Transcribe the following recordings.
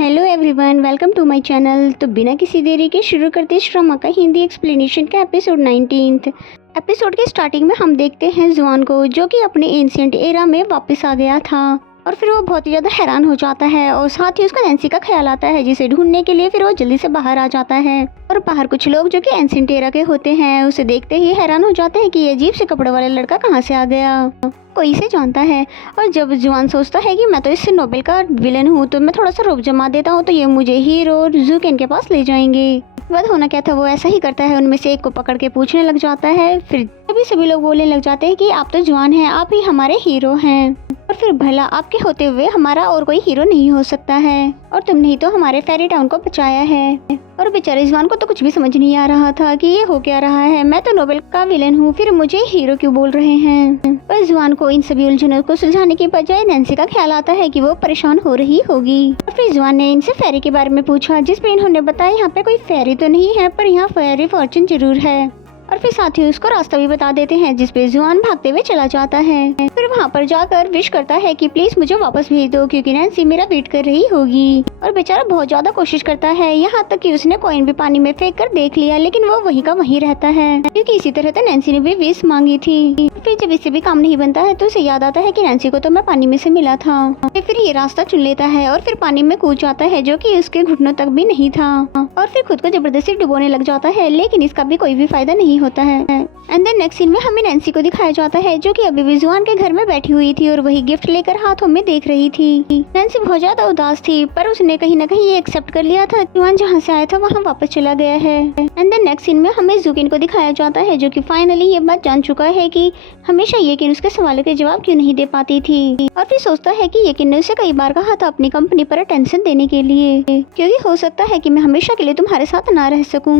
Hello everyone, welcome to my channel. तो बिना किसी देरी के शुरू करते इस ड्रामा का हिंदी एक्सप्लेनेशन का एपिसोड 19। एपिसोड के स्टार्टिंग में हम देखते हैं जुआन को, जो कि अपने एंशिएंट एरा में वापस आ गया था और फिर वो बहुत ही ज़्यादा हैरान हो जाता है और साथ ही उसका नैन्सी का ख्याल आता है, जिसे ढूंढने के लिए फिर वो जल्दी से बाहर आ जाता है। और बाहर कुछ लोग जो कि एंशिएंट एरा के होते हैं उसे देखते ही हैरान हो जाते हैं कि ये अजीब से कपड़े वाला लड़का कहाँ से आ गया, कोई इसे जानता है। और जब जुआन सोचता है कि मैं तो इससे नोबेल का विलन हूँ, तो मैं थोड़ा सा रोब जमा देता हूँ तो ये मुझे हीरो ज़ुकेन के पास ले जाएंगे। वह होना क्या था, वो ऐसा ही करता है। उनमें से एक को पकड़ के पूछने लग जाता है। फिर सभी लोग बोलने लग जाते हैं कि आप तो जुआन हैं, आप ही हमारे हीरो हैं और फिर भला आपके होते हुए हमारा और कोई हीरो नहीं हो सकता है, और तुमने ही तो हमारे फेरी टाउन को बचाया है। और बेचारे जुआन को तो कुछ भी समझ नहीं आ रहा था कि ये हो क्या रहा है, मैं तो नोबेल का विलन हूँ, फिर मुझे हीरो क्यों बोल रहे हैं। पर जुआन को इन सभी उलझनों को सुलझाने के बजाय नैन्सी का ख्याल आता है कि वो परेशान हो रही होगी। और फिर जुआन ने इनसे फेरी के बारे में पूछा, जिसपे इन्होंने बताया यहाँ पे कोई फेरी तो नहीं है, पर यहाँ फेरी फॉर्चून जरूर है। और फिर साथ ही उसको रास्ता भी बता देते हैं, जिसपे जुआन भागते हुए चला जाता है। फिर वहाँ पर जाकर विश करता है कि प्लीज मुझे वापस भेज दो, क्योंकि नैन्सी मेरा वेट कर रही होगी। और बेचारा बहुत ज्यादा कोशिश करता है, यहाँ तक कि उसने कॉइन भी पानी में फेंक कर देख लिया, लेकिन वो वहीं का वहीं रहता है, क्योंकि इसी तरह तो नैन्सी ने भी विश मांगी थी। फिर जब इससे भी काम नहीं बनता है तो उसे याद आता है कि नैन्सी को तो मैं पानी में से मिला था। फिर ये रास्ता चुन लेता है और फिर पानी में कूद जाता है, जो कि उसके घुटनों तक भी नहीं था। और फिर खुद को जबरदस्ती डुबोने लग जाता है, लेकिन इसका भी कोई भी फायदा नहीं होता है। एंड देन नेक्स्ट सीन में हमें नैन्सी को दिखाया जाता है, जो कि अभी भी जुआन के घर में बैठी हुई थी और वही गिफ्ट लेकर हाथों में देख रही थी। नैन्सी बहुत ज्यादा उदास थी, पर उसने कहीं न कहीं ये एक्सेप्ट कर लिया था, जुआन जहाँ से आया था वहाँ वापस चला गया है। एंड देन नेक्स्ट सीन में हमें ज़ुकेन को दिखाया जाता है, जो कि फाइनली ये बात जान चुका है कि हमेशा येकिन उसके सवालों के जवाब क्यों नहीं दे पाती थी। और फिर सोचता है कि येकिन ने उसे कई बार कहा था अपनी कंपनी पर अटेंशन देने के लिए, क्योंकि हो सकता है कि मैं हमेशा के लिए तुम्हारे साथ ना रह सकूं।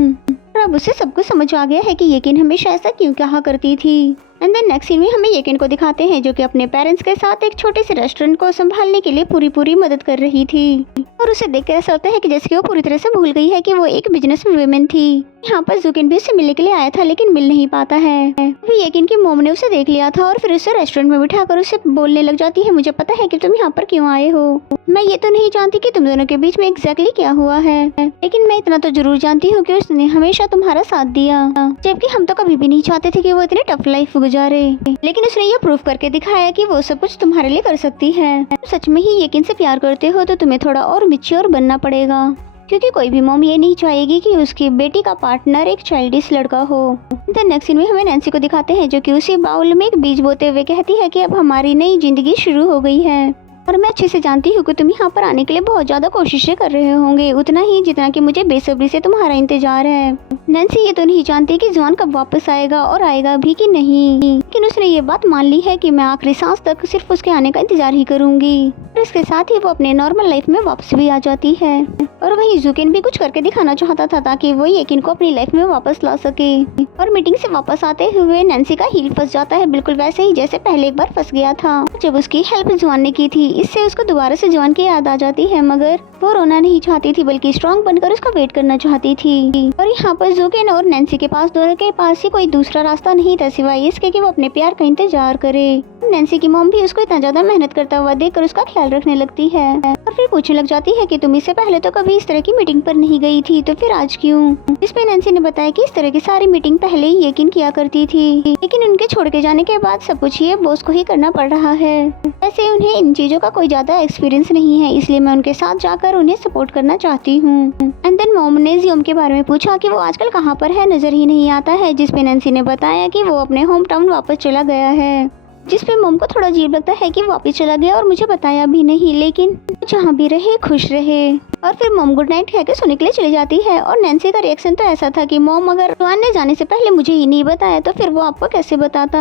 और अब उसे सब कुछ समझ आ गया है कि येकिन हमेशा ऐसा क्यों कहा करती थी। एंड देन नेक्स्ट सीन में हमें येकिन को दिखाते हैं, जो कि अपने पेरेंट्स के साथ एक छोटे से रेस्टोरेंट को संभालने के लिए पूरी मदद कर रही थी। और उसे देखकर ऐसा होता है कि जैसे कि वो पूरी तरह से भूल गई है कि वो एक बिजनेस वुमेन थी। यहाँ पर ज़ुकेन भी उससे मिलने के लिए आया था, लेकिन मिल नहीं पाता है। अभी येकिन की मोम ने उसे देख लिया था और फिर उसे रेस्टोरेंट में बिठाकर उसे बोलने लग जाती है, मुझे पता है कि तुम यहाँ पर क्यों आए हो। मैं ये तो नहीं जानती कि तुम दोनों के बीच में एग्जैक्टली क्या हुआ है, लेकिन मैं इतना तो जरूर जानती हूँ कि उसने हमेशा तुम्हारा साथ दिया, जबकि हम तो कभी भी नहीं चाहते थे कि वो इतनी टफ लाइफ गुजारे। लेकिन उसने ये प्रूफ करके दिखाया कि वो सब कुछ तुम्हारे लिए कर सकती है। सच में ही येकिन से प्यार करते हो तो तुम्हें थोड़ा और मैच्योर बनना पड़ेगा, क्योंकि कोई भी मॉम ये नहीं चाहेगी कि उसकी बेटी का पार्टनर एक चाइल्डिश लड़का हो। देन नेक्स्ट सीन में हमें नैन्सी को दिखाते हैं, जो कि उसी बाउल में एक बीज बोते हुए कहती है कि अब हमारी नई जिंदगी शुरू हो गई है और मैं अच्छे से जानती हूँ कि तुम यहाँ पर आने के लिए बहुत ज्यादा कोशिशें कर रहे होंगे, उतना ही जितना कि मुझे बेसब्री से तुम्हारा इंतजार है। नैन्सी ये तो नहीं जानती कि जुआन कब वापस आएगा और आएगा भी कि नहीं, लेकिन उसने ये बात मान ली है कि मैं आखिरी सांस तक सिर्फ उसके आने का इंतजार ही करूंगी। और इसके साथ ही वो अपने नॉर्मल लाइफ में वापस भी आ जाती है। और वहीं ज़ुकेन भी कुछ करके दिखाना चाहता था ताकि वो येकिन को अपनी लाइफ में वापस ला सके। और मीटिंग से वापस आते हुए नैन्सी का हील फंस जाता है, बिल्कुल वैसे ही जैसे पहले एक बार फंस गया था जब उसकी हेल्प जुआन ने की थी। इससे उसको दोबारा से जुआन की याद आ जाती है, मगर वो रोना नहीं चाहती थी बल्कि स्ट्रॉन्ग बनकर उसका वेट करना चाहती थी। और यहाँ पर ज़ुकेन और नैन्सी के पास दोनों के पास ही कोई दूसरा रास्ता नहीं था सिवाय इसके कि वो अपने प्यार का इंतजार करे। नैन्सी की मॉम भी उसको इतना ज्यादा मेहनत करता हुआ देखकर उसका ख्याल रखने लगती है और फिर पूछने लग जाती है कि तुम इससे पहले तो कभी इस तरह की मीटिंग पर नहीं गई थी, तो फिर आज क्यों। इस पे नैन्सी ने बताया कि इस तरह की सारी मीटिंग पहले ही येकिन किया करती थी, लेकिन उनके छोड़ के जाने के बाद सब कुछ ये बॉस को ही करना पड़ रहा है। वैसे उन्हें इन चीजों का कोई ज्यादा एक्सपीरियंस नहीं है, इसलिए मैं उनके साथ जाकर उन्हें सपोर्ट करना चाहती हूँ। एंड देन मॉम ने जियोम के बारे में पूछा कि वो आजकल कहाँ पर है, नजर ही नहीं आता है, जिसपे नैन्सी ने बताया कि वो अपने होम टाउन वापस चला गया है। जिसपे मॉम को थोड़ा अजीब लगता है कि वापस चला गया और मुझे बताया भी नहीं, लेकिन जहाँ भी रहे खुश रहे। और फिर मॉम गुड नाइट कह के सोने के लिए चली जाती है। और नैन्सी का रिएक्शन तो ऐसा था कि मॉम अगर जुआन ने जाने से पहले मुझे ही नहीं बताया तो फिर वो आपको कैसे बताता।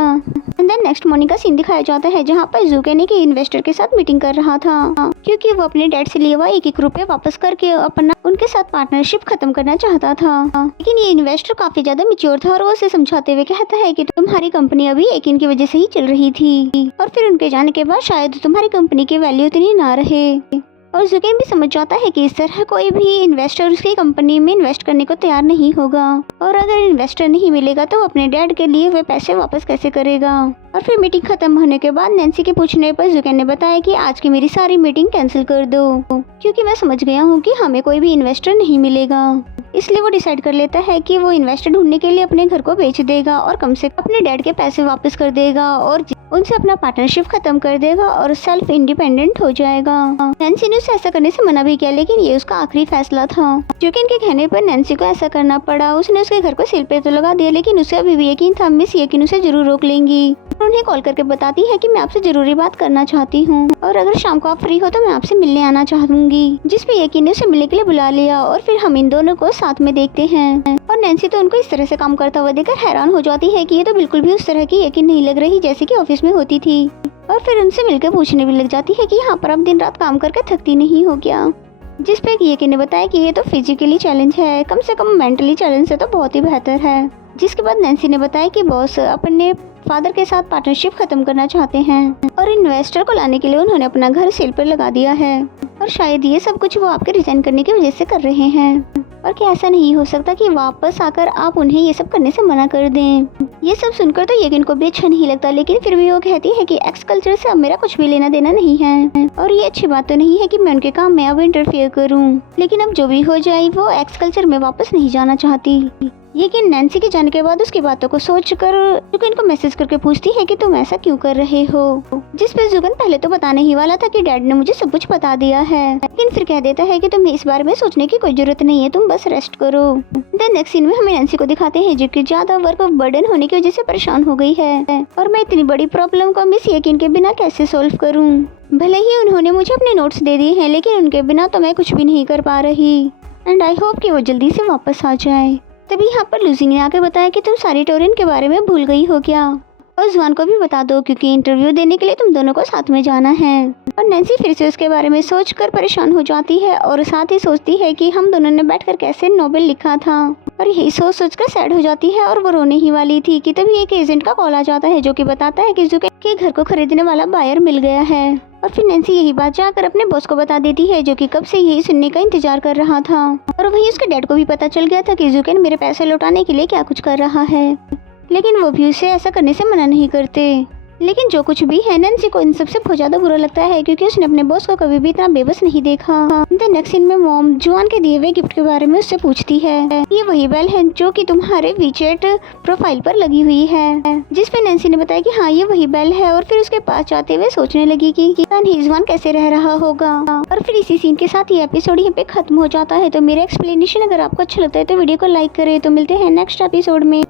एंड देन नेक्स्ट मॉर्निंग का सीन दिखाया जाता है, जहाँ पर ज़ुकेन एक इन्वेस्टर के साथ मीटिंग कर रहा था, क्योंकि वो अपने डैड से लिए हुआ एक रुपए वापस करके अपना उनके साथ पार्टनरशिप खत्म करना चाहता था। लेकिन ये इन्वेस्टर काफी ज्यादा मैच्योर था और वो उसे समझाते हुए कहता है कि तुम्हारी कंपनी अभी येकिन की वजह से ही चल रही थी और फिर उनके जाने के बाद शायद तुम्हारी कंपनी की वैल्यू इतनी ना रहे। और जुकेन भी समझ जाता है कि इस तरह कोई भी इन्वेस्टर उसकी कंपनी में इन्वेस्ट करने को तैयार नहीं होगा और अगर इन्वेस्टर नहीं मिलेगा तो वो अपने डैड के लिए हुए पैसे वापस कैसे करेगा। और फिर मीटिंग खत्म होने के बाद नैन्सी के पूछने पर जुकेन ने बताया कि आज की मेरी सारी मीटिंग कैंसिल कर दो क्योंकि मैं समझ गया हूँ कि हमें कोई भी इन्वेस्टर नहीं मिलेगा। इसलिए वो डिसाइड कर लेता है कि वो इन्वेस्टर ढूंढने के लिए अपने घर को बेच देगा और कम से कम अपने डैड के पैसे वापस कर देगा और उनसे अपना पार्टनरशिप खत्म कर देगा और सेल्फ इंडिपेंडेंट हो जाएगा। नैन्सी ने उसे ऐसा करने से मना भी किया लेकिन ये उसका आखिरी फैसला था। जुकेन के कहने पर नैन्सी को ऐसा करना पड़ा। उसने उसके घर को सिल पे तो लगा दिया लेकिन उसे अभी भी यकीन था मिस यकीन उसे जरूर रोक लेंगी। उन्हें कॉल करके बताती है कि मैं आपसे जरूरी बात करना चाहती हूँ और अगर शाम को आप फ्री हो तो मैं आपसे मिलने आना चाहूंगी। जिस पे यकीन ने उसे मिलने के लिए बुला लिया और फिर हम इन दोनों को साथ में देखते हैं और नैन्सी तो उनको इस तरह से काम करता हुआ देखकर हैरान हो जाती है कि ये तो बिल्कुल भी उस तरह की यकीन नहीं लग रही जैसे कि ऑफिस में होती थी। और फिर उनसे मिलकर पूछने भी लग जाती है कि यहाँ पर आप दिन रात काम करके थकती नहीं हो क्या। जिस पे यकीन ने बताया कि ये तो फिजिकली चैलेंज है, कम से कम मेंटली चैलेंज से तो बहुत ही बेहतर है। जिसके बाद नैन्सी ने बताया कि बॉस अपने फादर के साथ पार्टनरशिप खत्म करना चाहते हैं और इन्वेस्टर को लाने के लिए उन्होंने अपना घर सेल पर लगा दिया है और शायद ये सब कुछ वो आपके रिजाइन करने की वजह से कर रहे हैं और क्या ऐसा नहीं हो सकता कि वापस आकर आप उन्हें ये सब करने से मना कर दें। ये सब सुनकर तो यकीन को भी अच्छा नहीं लगता लेकिन फिर भी वो कहती है कि एक्स कल्चर से अब मेरा कुछ भी लेना देना नहीं है और ये अच्छी बात तो नहीं है कि मैं उनके काम में अब इंटरफेयर करूं। लेकिन अब जो भी हो जाए वो एक्स कल्चर में वापस नहीं जाना चाहती। लेकिन नैन्सी के जाने के बाद उसकी बातों को सोचकर जुगन को मैसेज करके पूछती है कि तुम ऐसा क्यों कर रहे हो। जिस पे जुगन पहले तो बताने ही वाला था कि डैड ने मुझे सब कुछ बता दिया है लेकिन फिर कह देता है कि तुम्हें इस बारे में सोचने की कोई जरूरत नहीं है, तुम बस रेस्ट करो। देन नेक्स्ट सीन में हमें नैन्सी को दिखाते हैं जो कि ज्यादा वर्क बर्डन होने की वजह से परेशान हो गई है और मैं इतनी बड़ी प्रॉब्लम को मिस यकीन के बिना कैसे सोल्व करूँ। भले ही उन्होंने मुझे अपने नोट्स दे दिए हैं लेकिन उनके बिना तो मैं कुछ भी नहीं कर पा रही एंड आई होप कि वो जल्दी से वापस आ जाए। तभी यहाँ पर लूसी ने आके बताया कि तुम सारी टोरिन के बारे में भूल गई हो क्या और जुआन को भी बता दो क्योंकि इंटरव्यू देने के लिए तुम दोनों को साथ में जाना है। और नैन्सी फिर से उसके बारे में सोचकर परेशान हो जाती है और साथ ही सोचती है कि हम दोनों ने बैठकर कैसे नोबेल लिखा था और यही सोच सोचकर सैड हो जाती है और वो रोने ही वाली थी कि तभी एक एजेंट का कॉल आ जाता है जो कि बताता है कि जुकेन के घर को खरीदने वाला बायर मिल गया है। और फिर नैन्सी यही बात जाकर अपने बॉस को बता देती है जो कि कब से यही सुनने का इंतजार कर रहा था और वहीं उसके डैड को भी पता चल गया था कि जुकेन मेरे पैसे लौटाने के लिए क्या कुछ कर रहा है लेकिन वो भी उसे ऐसा करने से मना नहीं करते। लेकिन जो कुछ भी है नैन्सी को इन सबसे बहुत ज्यादा बुरा लगता है क्योंकि उसने अपने बॉस को कभी भी इतना बेबस नहीं देखा। नेक्स्ट सीन में मॉम जुआन के दिए हुए गिफ्ट के बारे में उससे पूछती है ये वही बेल है जो कि तुम्हारे वीचैट प्रोफाइल पर लगी हुई है। जिस पे नैन्सी ने बताया कि हाँ ये वही बेल है और फिर उसके पास जाते हुए सोचने लगी कि जुआन कैसे रह रहा होगा। और फिर इसी सीन के साथ ये एपिसोड यहाँ पे खत्म हो जाता है। तो मेरा एक्सप्लेनेशन अगर आपको अच्छा लगता है तो वीडियो को लाइक करे। तो मिलते हैं नेक्स्ट एपिसोड में।